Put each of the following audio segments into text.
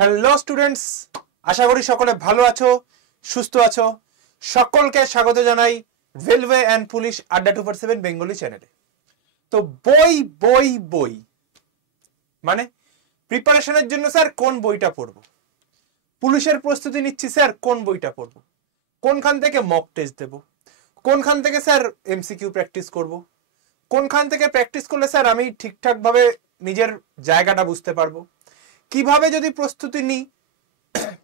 Hello students, আশা করি সকলে ভালো আছো, সুস্থ আছো। সকলকে স্বাগত জানাই রেলওয়ে অ্যান্ড পুলিশ আড্ডা 2/7 বেঙ্গলি চ্যানেলে। তো বই বই বই মানে প্রিপারেশনের জন্য স্যার কোন বইটা পড়বো, পুলিশের প্রস্তুতি নিচ্ছি স্যার কোন বইটা পড়বো, কোনখান থেকে মক টেস্ট দেবো, কোনখান থেকে স্যার এমসিকিউ প্র্যাকটিস করব, কোনখান থেকে প্র্যাকটিস করলে স্যার আমি ঠিকঠাক ভাবে নিজের জায়গাটা বুঝতে পারবো, কিভাবে যদি প্রস্তুতি নিই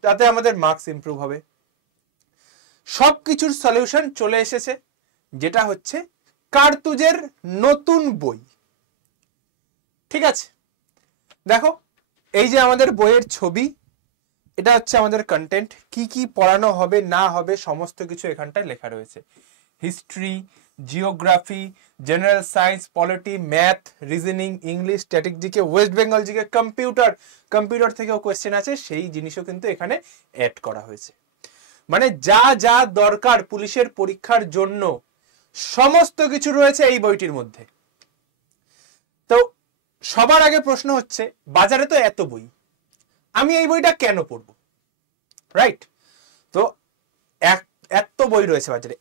তাতে আমাদের মার্কস ইমপ্রুভ হবে। সবকিছুর সলিউশন চলে এসেছে, যেটা হচ্ছে কার্তুজের নতুন বই। ঠিক আছে, দেখো এই যে আমাদের বইয়ের ছবি, এটা হচ্ছে আমাদের কন্টেন্ট। কি কি পড়ানো হবে না হবে সমস্ত কিছু এখানটায় লেখা রয়েছে। History, geography, general science, polity, math, reasoning, English, static GK, West Bengal GK, computer থেকেও কোয়েশ্চেন আছে, সেই জিনিসও কিন্তু এখানে অ্যাড করা হয়েছে। মানে যা যা দরকার পুলিশের পরীক্ষার জন্য সমস্ত কিছু রয়েছে এই বইটির মধ্যে। তো সবার আগে প্রশ্ন হচ্ছে, বাজারে তো এত বই, আমি এই বইটা কেন পড়বো? রাইট? তো এত বই রয়েছে বাজারে,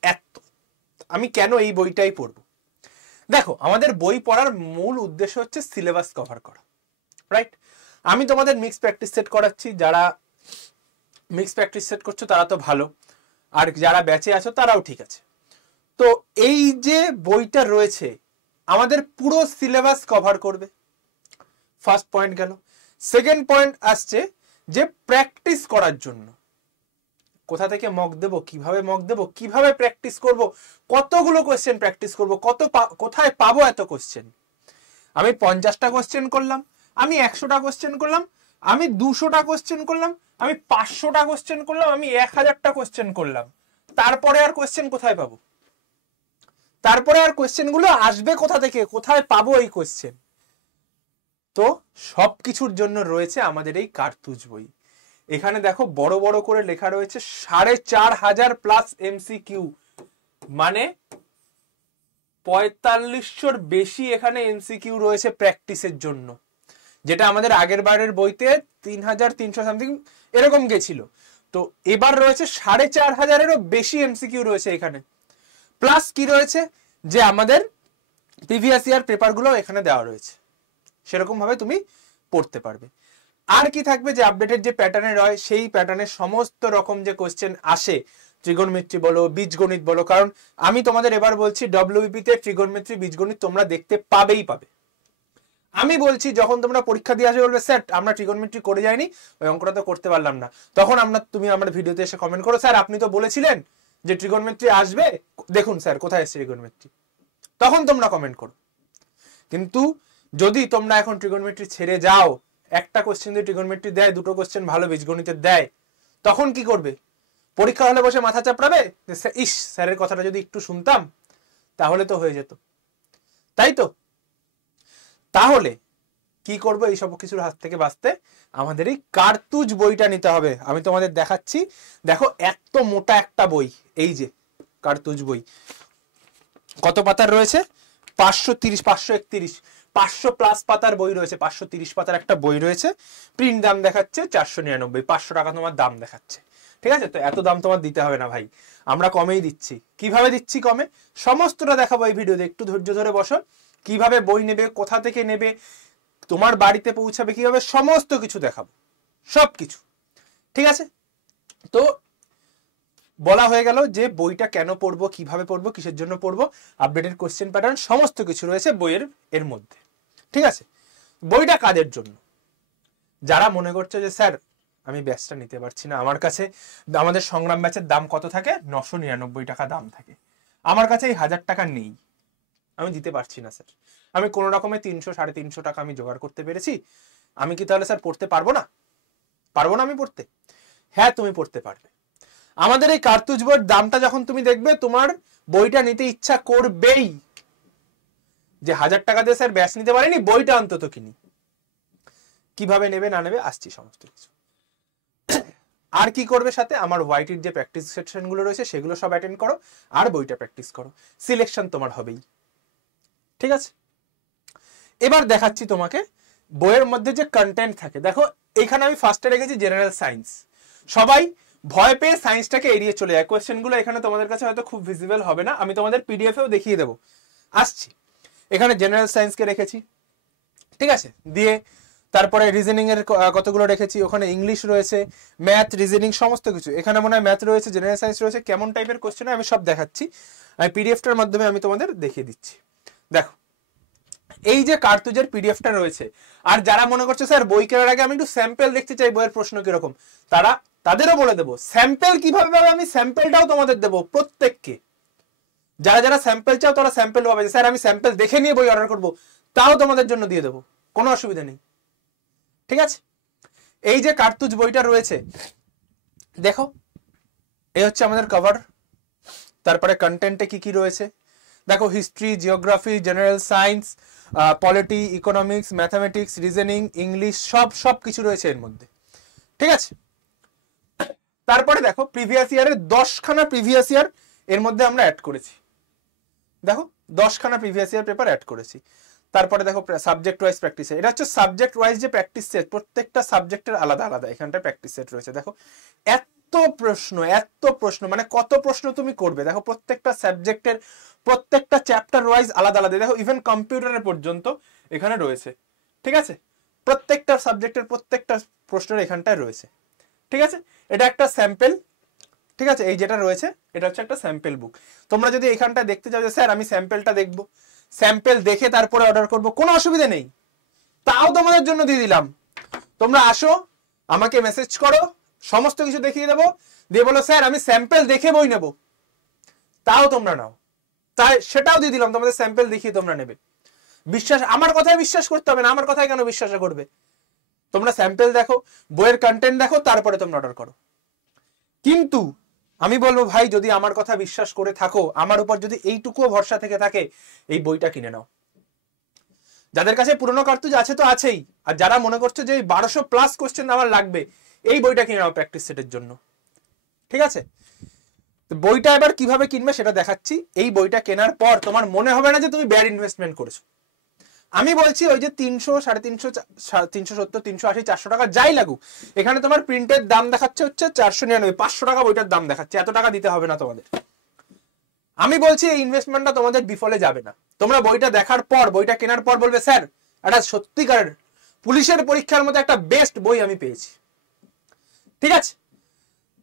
আমি কেন এই বইটাই পড়বো? দেখো, আমাদের বই পড়ার মূল উদ্দেশ্য হচ্ছে সিলেবাস কভার করা। রাইট? আমি তোমাদের মিক্স প্র্যাকটিস সেট করাচ্ছি, যারা মিক্স প্র্যাকটিস সেট করছো তারা তো ভালো, আর যারা ব্যাচে আছো তারাও ঠিক আছে। তো এই যে বইটা রয়েছে আমাদের পুরো সিলেবাস কভার করবে, ফার্স্ট পয়েন্ট গেল। সেকেন্ড পয়েন্ট আসছে যে প্র্যাকটিস করার জন্য কোথা থেকে মক দেবো, কিভাবে মক দেবো, কিভাবে প্র্যাকটিস করব, কতগুলো কোশ্চেন প্র্যাকটিস করব, কোথায় পাবো এত কোশ্চেন। আমি 50টা কোশ্চেন করলাম, আমি 100টা কোশ্চেন করলাম, আমি 200টা কোশ্চেন করলাম, আমি 500টা কোশ্চেন করলাম, আমি 1000টা কোশ্চেন করলাম, তারপরে আর কোশ্চেন কোথায় পাবো? তারপরে আর কোশ্চেন গুলো আসবে কোথা থেকে, কোথায় পাবো এই কোশ্চেন? তো সবকিছুর জন্য রয়েছে আমাদের এই কার্তুজ বই। এখানে দেখো বড় বড় করে লেখা রয়েছে 4500 প্লাস এমসিকিউ, মানে 4500-র বেশি এখানে এমসিকিউ রয়েছে প্র্যাকটিসের জন্য, যেটা আমাদের আগের বারের বইতে 3300 সামথিং এরকম গেছিল। তো এবার রয়েছে 4500-এরও বেশি এমসিকিউ রয়েছে এখানে। প্লাস কি রয়েছে, যে আমাদের প্রিভিয়াস ইয়ার পেপারগুলো এখানে দেওয়া রয়েছে, সেরকম ভাবে তুমি পড়তে পারবে। আর কি থাকবে, যে আপডেটেড যে প্যাটার্নে রয় সেই প্যাটার্নের সমস্ত রকম যে কোশ্চেন আসে, ত্রিগোণমিত্রি বলো, বীজগণিত বলো, কারণ আমি তোমাদের এবার বলছি ডব্লিউবিপি তে ত্রিগোণমিত্রি বীজগণিত তোমরা দেখতে পাবেই পাবে। আমি বলছি যখন তোমরা পরীক্ষা দিয়ে আসবে, বলবে স্যার আমরা ত্রিগোণমিত্রি করে যাইনি, ওই অঙ্কটা তো করতে পারলাম না, তখন তুমি আমার ভিডিওতে এসে কমেন্ট করো, স্যার আপনি তো বলেছিলেন যে ত্রিগোণমিত্রি আসবে, দেখুন স্যার কোথায় এসছে ত্রিগোণমিত্রি, তখন তোমরা কমেন্ট করো। কিন্তু যদি তোমরা এখন ত্রিগোণমিত্রি ছেড়ে যাও, একটা কোশ্চেন দিয়ে ত্রিগোণমিত্রি দেয়, দুটো কোশ্চেন ভালো বীজগণিতের দেয়, তখন কি করবে? পরীক্ষা হলে বসে মাথা চাপড়াবে, ইস স্যারের কথাটা যদি একটু শুনতাম তাহলে তো হয়ে যেত। তাই তো? তাহলে কি করবো এই সব কিছুর হাত থেকে বাঁচতে? আমাদের এই কার্তুজ বইটা নিতে হবে। আমি তোমাদের দেখাচ্ছি, দেখো এত মোটা একটা বই, এই যে কার্তুজ বই, কত পাতার রয়েছে? 530, 531, 500 প্লাস পাতার বই রয়েছে, 530 পাতার একটা বই রয়েছে। প্রিন্ট দাম দেখাচ্ছে 499, 500 টাকা তোমার দাম দেখাচ্ছে। ঠিক আছে, তো এত দাম তোমার দিতে হবে না ভাই, আমরা কমেই দিচ্ছি। কিভাবে দিচ্ছি কমে, সমস্তটা দেখাবো এই ভিডিওতে, একটু ধৈর্য ধরে বসো। কিভাবে বই নেবে, কোথা থেকে নেবে, তোমার বাড়িতে পৌঁছাবে কিভাবে, সমস্ত কিছু দেখাবো, সবকিছু। ঠিক আছে, তো বলা হয়ে গেল যে বইটা কেন পড়বো, কিভাবে পড়বো, কিসের জন্য পড়বো, আপডেটেড কোশ্চেন প্যাটার্ন সমস্ত কিছু রয়েছে বইয়ের এর মধ্যে। ঠিক আছে, বইটা কাদের জন্য? যারা মনে করছে যে স্যার আমি ব্যাচটা নিতে পারছি না, আমার কাছে আমাদের সংগ্রাম ব্যাচের দাম কত থাকে, 999 টাকা দাম থাকে, আমার কাছে এই 1000 টাকা নেই, আমি দিতে পারছি না স্যার, আমি কোনো রকমে 300 350 টাকা আমি জোগাড় করতে পেরেছি, আমি কি তাহলে স্যার পড়তে পারবো না? পারবো না আমি পড়তে? হ্যাঁ তুমি পড়তে পারবে। আমাদের এই কার্তুজ বইয়ের দামটা যখন তুমি দেখবে, তোমার বইটা নিতে ইচ্ছা করবেই, যে 1000 টাকা দিয়ে স্যার ব্যাচ নিতে পারিনি, বইটা অন্তত কিনি। কিভাবে নেবে না নেবে আসছি সমস্ত কিছু। আর কি করবে সাথে, আমার ওয়াইটির যে প্র্যাকটিস সেকশনগুলো রয়েছে সেগুলো সব অ্যাটেন্ড করো, আর বইটা প্র্যাকটিস করো, সিলেকশন তোমার হবেই। ঠিক আছে, এবার দেখাচ্ছি তোমাকে বইয়ের মধ্যে যে কন্টেন্ট থাকে, দেখো এখানে আমি ফার্স্টে রেখেছি জেনারেল সায়েন্স। সবাই ভয় পেয়ে সায়েন্সটাকে এড়িয়ে চলে যায়। কোয়েশ্চেনগুলো এখানে তোমাদের কাছে হয়তো খুব ভিজিবল হবে না, আমি তোমাদের পিডিএফেও দেখিয়ে দেবো, আসছি। এখানে জেনারেল সায়েন্সকে রেখেছি, ঠিক আছে। দিয়ে তারপরে রিজনিং এর কতগুলো রেখেছি, ওখানে ইংলিশ রয়েছে, ম্যাথ, রিজনিং সমস্ত কিছু। এখানে মনে হয় ম্যাথ রয়েছে, জেনারেল সায়েন্স রয়েছে, কেমন টাইপের কোশ্চেন আমি সব দেখাচ্ছি। আমি পিডিএফটার মাধ্যমে আমি তোমাদের দেখিয়ে দিচ্ছি। দেখো এই যে কার্তুজের পিডিএফটা রয়েছে, আর যারা মনে করছে স্যার বই কেনার আগে আমি একটু স্যাম্পল দেখতে চাই বইয়ের প্রশ্ন কিরকম, তাদেরও বলে দেবো স্যাম্পল কিভাবে পাবে, আমি স্যাম্পলটাও তোমাদের দেবো প্রত্যেককে। যারা যারা স্যাম্পল চাও তারা স্যাম্পল পাবে, স্যার আমি স্যাম্পল দেখে নিয়ে বই অর্ডার করবো, তাও তোমাদের জন্য দিয়ে দেবো, কোনো অসুবিধা নেই, ঠিক আছে। এই যে কার্তুজ বইটা রয়েছে, দেখো এই হচ্ছে আমাদের কভার। তারপরে কন্টেন্টে কি কি রয়েছে দেখো, history, geography, general science, polity, economics, mathematics, reasoning, English, সব কিছু রয়েছে এর মধ্যে, ঠিক আছে। তারপরে দেখো প্রিভিয়াস ইয়ারের 10খানা প্রিভিয়াস ইয়ার এর মধ্যে আমরা অ্যাড করেছি, দেখো 10খানা প্রিভিয়াস ইয়ার পেপার অ্যাড করেছি। তারপরে দেখো সাবজেক্ট ওয়াইজ প্র্যাকটিস সেট, এটা হচ্ছে সাবজেক্ট ওয়াইজ যে প্র্যাকটিস সেট, প্রত্যেকটা সাবজেক্টের আলাদা আলাদা এখানটা প্র্যাকটিস সেট রয়েছে। দেখো এত প্রশ্ন, মানে কত প্রশ্ন তুমি করবে, দেখো প্রত্যেকটা সাবজেক্টের প্রত্যেকটা চ্যাপ্টার ওয়াইজ আলাদা আলাদা, দেখো ইভেন কম্পিউটারের পর্যন্ত এখানে রয়েছে, ঠিক আছে। প্রত্যেকটা সাবজেক্টের প্রত্যেকটা প্রশ্নের এখানটায় রয়েছে, ঠিক আছে। এটা একটা স্যাম্পল, ঠিক আছে। এই যেটা রয়েছে এটা হচ্ছে একটা স্যাম্পল বুক। তোমরা যদি এখানটা দেখতে চাও যে স্যার আমি স্যাম্পলটা দেখবো, স্যাম্পল দেখে তারপরে অর্ডার করব, কোনো অসুবিধা নেই, তাও তোমাদের জন্য দিয়ে দিলাম। তোমরা আসো, আমাকে মেসেজ করো, সমস্ত কিছু দেখিয়ে দেবো, দিয়ে বলো স্যার আমি স্যাম্পল দেখে বই নেব, তাও তোমরা নাও, তাই সেটাও দিয়ে দিলাম, তোমাদের স্যাম্পল দেখিয়ে তোমরা নেবে। বিশ্বাস, আমার কথায় বিশ্বাস করতে হবে না, আমার কথায় কেন বিশ্বাস করবে, তোমরা স্যাম্পল দেখো, বইয়ের কন্টেন্ট দেখো, তারপরে তোমরা অর্ডার করো। কিন্তু আমি বলবো ভাই, যদি আমার কথা বিশ্বাস করে থাকো, আমার উপর যদি এইটুকুও ভরসা থেকে থাকে, এই বইটা কিনে নাও। যাদের কাছে পুরনো কার্তুজ আছে তো আছেই, আর যারা মনে করছে যে 1200+ কোশ্চেন আমার লাগবে, এই বইটা কিনে নাও প্র্যাকটিস সেটের জন্য, ঠিক আছে। বইটা এবার কিভাবে কিনবে সেটা দেখাচ্ছি। এই বইটা কেনার পর তোমার মনে হবে না যে তুমি ব্যাড ইনভেস্টমেন্ট করেছো। আমি বলছি ওই যে 300, 350, 370, 380, 400 টাকা যাই লাগুক, এখানে তোমার প্রিন্টের দাম দেখাচ্ছে হচ্ছে 499, 500 টাকা বইটার দাম দেখাচ্ছে, এত টাকা দিতে হবে না তোমাদের। আমি বলছি এই ইনভেস্টমেন্টটা তোমাদের বিফলে যাবে না। তোমরা বইটা দেখার পর, বইটা কেনার পর বলবে স্যার এটা সত্যিকারের পুলিশের পরীক্ষার মতো একটা বেস্ট বই আমি পেয়েছি, ঠিক আছে।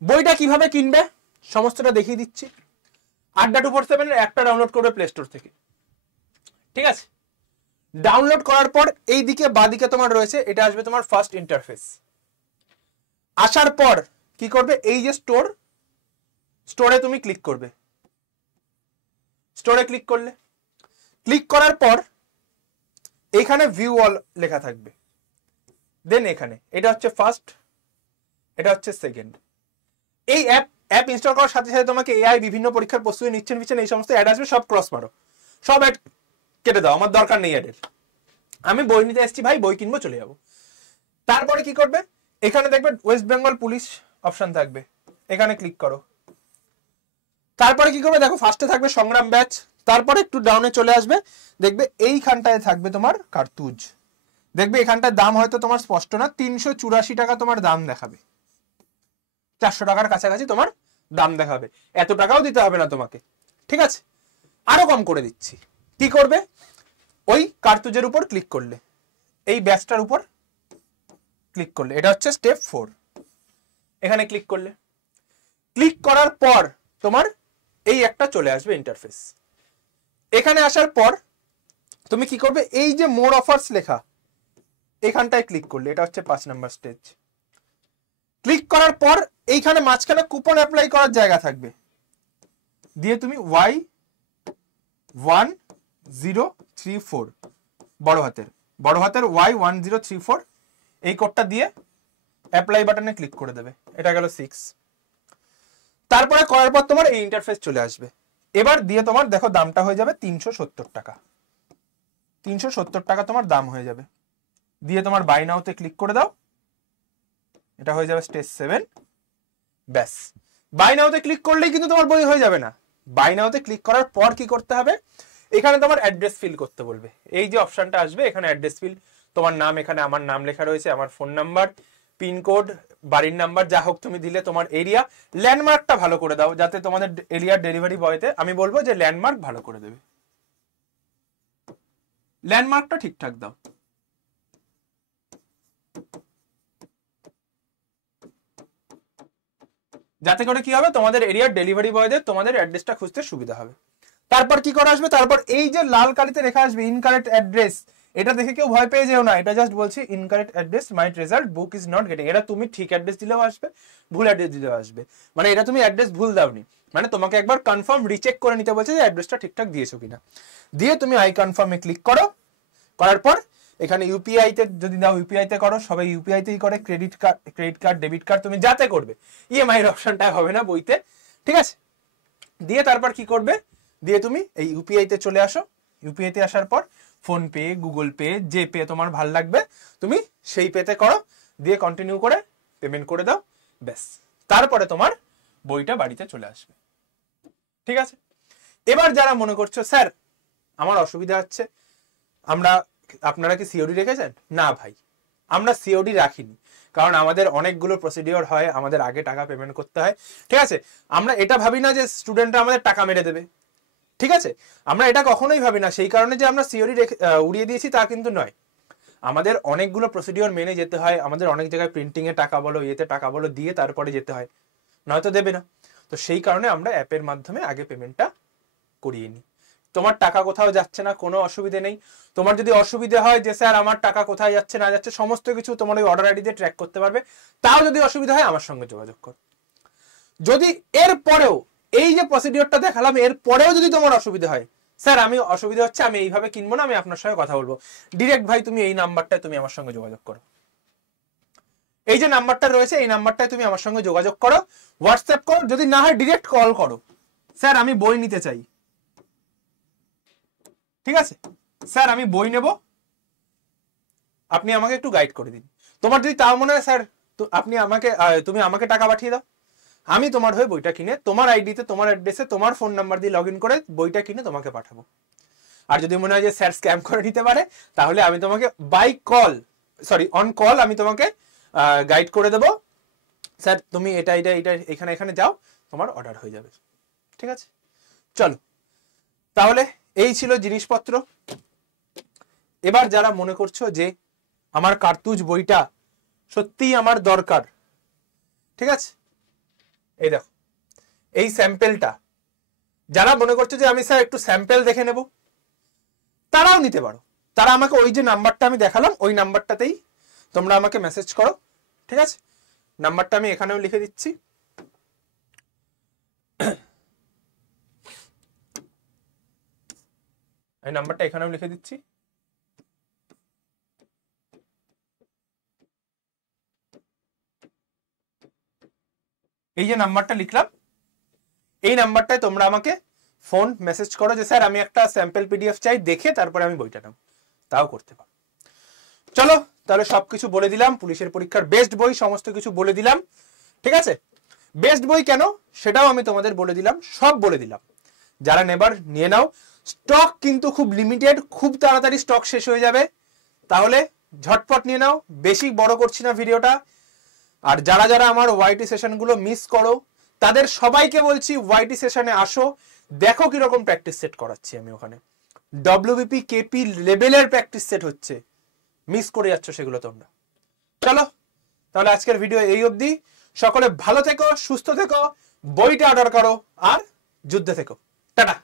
বইটা কিভাবে কিনবে সমস্তটা দেখিয়ে দিচ্ছি। আড্ডা 247 একটা ডাউনলোড করবে প্লে স্টোর থেকে, ঠিক আছে। ডাউনলোড করার পর এই দিকে বাঁদিকে তোমার রয়েছে, এটা আসবে তোমার ফার্স্ট ইন্টারফেস। আসার পর কি করবে, এই যে স্টোরে তুমি ক্লিক করবে। স্টোরে ক্লিক করলে, ক্লিক করার পর এখানে ভিউ অল লেখা থাকবে, দেন এখানে এটা হচ্ছে ফার্স্ট, এটা হচ্ছে সেকেন্ড। এই অ্যাপ ইনস্টল করার সাথে সাথে তোমাকে এআই বিভিন্ন পরীক্ষার প্রস্তুতি নিচ্ছেন এই সমস্ত অ্যাড আসবে, সব ক্রস মারো, সব অ্যাড কেটে দাও, আমার দরকার নেই অ্যাডের। আমি বই নিতে এসেছি ভাই, বই কিনবো, চলে যাবো। তারপরে কি করবে, এখানে দেখবে ওয়েস্ট বেঙ্গল পুলিশ অপশন থাকবে, এখানে ক্লিক করো। তারপরে কি করবে, দেখো ফার্স্টে থাকবে সংগ্রাম ব্যাচ, তারপরে একটু ডাউনে চলে আসবে, দেখবে এইখানটায় থাকবে তোমার কার্তুজ। দেখবে এখানটায় দাম হয়তো তোমার স্পষ্ট না, 384 টাকা তোমার দাম দেখাবে, 400 টাকার কাছাকাছি তোমার দাম দেখাবে, এত টাকাও দিতে হবে না তোমাকে, ঠিক আছে। আরো কম করে দিচ্ছি। কি করবে, ওই কার্তুজের উপর ক্লিক করলে, এই ব্যাচটার উপর ক্লিক করলে, এটা হচ্ছে স্টেপ 4, এখানে ক্লিক করলে, ক্লিক করার পর তোমার এই একটা চলে আসবে ইন্টারফেস। এখানে আসার পর তুমি কি করবে, এই যে মোর অফার্স লেখা এখানটায় ক্লিক করলে, এটা হচ্ছে 5 নাম্বার স্টেজ। ক্লিক করার পর এইখানে মাঝখানে কুপন অ্যাপ্লাই করার জায়গা থাকবে, দিয়ে তুমি Y1034 বড় হাতের Y1034 এই কোডটা দিয়ে অ্যাপ্লাই বাটনে ক্লিক করে দেবে, এটা গেল 6। তারপরে করার পর তোমার এই ইন্টারফেস চলে আসবে। এবার দিয়ে তোমার দেখো দামটা হয়ে যাবে 370 টাকা, 370 টাকা তোমার দাম হয়ে যাবে। দিয়ে তোমার বাই নাওতে ক্লিক করে দাও, এটা হয়ে যাবে স্টেজ 7, ব্যাস। বাই নাওতে ক্লিক করলেই কিন্তু তোমার বই হয়ে যাবে না। বাই নাওতে ক্লিক করার পর কি করতে হবে, এখানে তোমার অ্যাড্রেস ফিল করতে বলবে, এই যে অপশনটা আসবে এখানে অ্যাড্রেস ফিল তোমার নাম, এখানে আমার নাম লেখা রয়েছে, আমার ফোন নাম্বার, পিনকোড, বাড়ির নাম্বার যা হোক তুমি দিলে, তোমার এরিয়া, ল্যান্ডমার্কটা ভালো করে দাও যাতে তোমাদের এরিয়ার ডেলিভারি বয়তে আমি বলবো যে ল্যান্ডমার্ক ভালো করে দেবে, ল্যান্ডমার্কটা ঠিকঠাক দাও। যাতে করে কি হবে, তোমাদের এরিয়ার ডেলিভারি বয়দের তোমাদের অ্যাড্রেসটা খুঁজতে সুবিধা হবে। তারপর কি করা আসবে, তারপর এই যে লাল কালিতে লেখা আসবে ইনকারেক্ট অ্যাড্রেস, এটা দেখে কেউ ভয় পেয়ে যেও না, এটা জাস্ট বলছি incorrect address might result book is not getting. এটা তুমি ঠিক অ্যাড্রেস দিলেও আসবে, ভুল অ্যাড্রেস দিলেও আসবে, মানে এটা তুমি অ্যাড্রেস ভুল দাওনি, মানে তোমাকে একবার কনফার্ম রিচেক করে নিতে বলছে যে অ্যাড্রেসটা ঠিকঠাক দিয়েছো কিনা। দিয়ে তুমি আই কনফার্মে ক্লিক করো, করার পর এখানে ইউপিআই তে যদি দাও ইউপিআই তে করো, সবাই ইউপিআই তেই করে, ক্রেডিট কার্ড ডেবিট কার্ড তুমি যাতে করবে, ইএমআই এর অপশনটা হবে না বইতে, ঠিক আছে। দিয়ে তারপর কি করবে, দিয়ে তুমি এই ইউপিআই তে চলে আসো, ইউপিআই তে আসার পর ফোন পে, গুগল পে, যে পে তোমার ভাল লাগবে তুমি সেই পেতে করো, দিয়ে কন্টিনিউ করে পেমেন্ট করে দাও, ব্যাস। তারপরে তোমার বইটা বাড়িতে চলে আসবে, ঠিক আছে। এবার যারা মনে করছো স্যার আমার অসুবিধা হচ্ছে, আপনারা কি সিওডি রেখেছেন? না ভাই, আমরা সিওডি রাখিনি, কারণ আমাদের অনেকগুলো প্রসিডিওর হয়, আমাদের আগে টাকা পেমেন্ট করতে হয়, ঠিক আছে। আমরা এটা ভাবি না যে স্টুডেন্টরা আমাদের টাকা মেরে দেবে, ঠিক আছে, আমরা এটা কখনোই ভাবি না, সেই কারণে যে আমরা সিওডি উড়িয়ে দিয়েছি তা কিন্তু নয়। আমাদের অনেকগুলো প্রসিডিওর মেনে যেতে হয়, আমাদের অনেক জায়গায় প্রিন্টিং এ টাকা বলো, ইয়েতে টাকা বলো দিয়ে তারপরে যেতে হয়, নয়তো দেবে না। তো সেই কারণে আমরা অ্যাপের মাধ্যমে আগে পেমেন্টটা করিয়ে নিই। তোমার টাকা কোথাও যাচ্ছে না, কোনো অসুবিধে নেই। তোমার যদি অসুবিধা হয় যে স্যার আমার টাকা কোথায় যাচ্ছে না যাচ্ছে, সমস্ত কিছু তোমার ওই অর্ডার আইডি দিয়ে ট্র্যাক করতে পারবে। তাও যদি অসুবিধা হয় আমার সঙ্গে যোগাযোগ করো। যদি এর পরেও এই যে প্রসিডিওরটা দেখালাম এর পরেও যদি তোমার অসুবিধা হয়, স্যার আমি অসুবিধা হচ্ছে, আমি এইভাবে কিনবো না, আমি আপনার সঙ্গে কথা বলবো, ডিরেক্ট ভাই তুমি এই নাম্বারটায় তুমি আমার সঙ্গে যোগাযোগ করো, এই যে নাম্বারটা রয়েছে এই নাম্বারটায় তুমি আমার সঙ্গে যোগাযোগ করো, হোয়াটসঅ্যাপ করো, যদি না হয় ডিরেক্ট কল করো, স্যার আমি বই নিতে চাই, ঠিক আছে, স্যার আমি বই নেব, আপনি আমাকে একটু গাইড করে দিন। তোমার যদি তাও মনে হয় স্যার তুমি আমাকে টাকা পাঠিয়ে দাও, আমি তোমার হয়ে বইটা কিনে তোমার আইডিতে, তোমার অ্যাড্রেসে, তোমার ফোন নাম্বার দিয়ে লগ ইন করে বইটা কিনে তোমাকে পাঠাবো। আর যদি মনে হয় যে স্যার স্ক্যাম করে নিতে পারে, তাহলে আমি তোমাকে অন কল আমি তোমাকে গাইড করে দেবো, স্যার তুমি এটা এখানে যাও, তোমার অর্ডার হয়ে যাবে, ঠিক আছে। চলো তাহলে এই ছিল জিনিসপত্র। এবার যারা মনে করছো যে আমার কার্তুজ বইটা সত্যিই আমার দরকার, ঠিক আছে, এই দেখো এই স্যাম্পেলটা, যারা মনে করছো যে আমি স্যার একটু স্যাম্পেল দেখে নেব, তারাও নিতে পারো। তারা আমাকে ওই যে নাম্বারটা আমি দেখালাম ওই নাম্বারটাতেই তোমরা আমাকে মেসেজ করো, ঠিক আছে। নাম্বারটা আমি এখানেও লিখে দিচ্ছি, এই নাম্বারটা এখানেও লিখে দিচ্ছি, এই যে নাম্বারটা লিখলাম এই নাম্বারটায় তোমরা আমাকে ফোন মেসেজ করো যে স্যার আমি একটা স্যাম্পল পিডিএফ চাই, দেখে তারপরে আমি বইটা নেব, তাও করতে পারো। চলো তাহলে সবকিছু বলে দিলাম, পুলিশের পরীক্ষার বেস্ট বই সমস্ত কিছু বলে দিলাম, ঠিক আছে। বেস্ট বই কেন সেটাও আমি তোমাদের বলে দিলাম, সব বলে দিলাম। যারা নেবার নিয়ে নাও, স্টক কিন্তু খুব লিমিটেড, খুব তাড়াতাড়ি স্টক শেষ হয়ে যাবে, তাহলে ঝটপট নিয়ে নাও। বেশি বড় করছি না ভিডিওটা। আর যারা যারা আমার ওয়াইটি সেশনগুলো মিস করো তাদের সবাইকে বলছি ওয়াইটি সেশনে আসো, দেখো কিরকম প্র্যাকটিস সেট করাচ্ছি আমি ওখানে, ডব্লিউবিপি কেপি লেভেলের প্র্যাকটিস সেট হচ্ছে, মিস করে যাচ্ছ সেগুলো তোমরা। চলো তাহলে আজকের ভিডিও এই অবধি, সকলে ভালো থেকো, সুস্থ থেকো, বইটা অর্ডার করো আর যুদ্ধে থেকো, টাটা।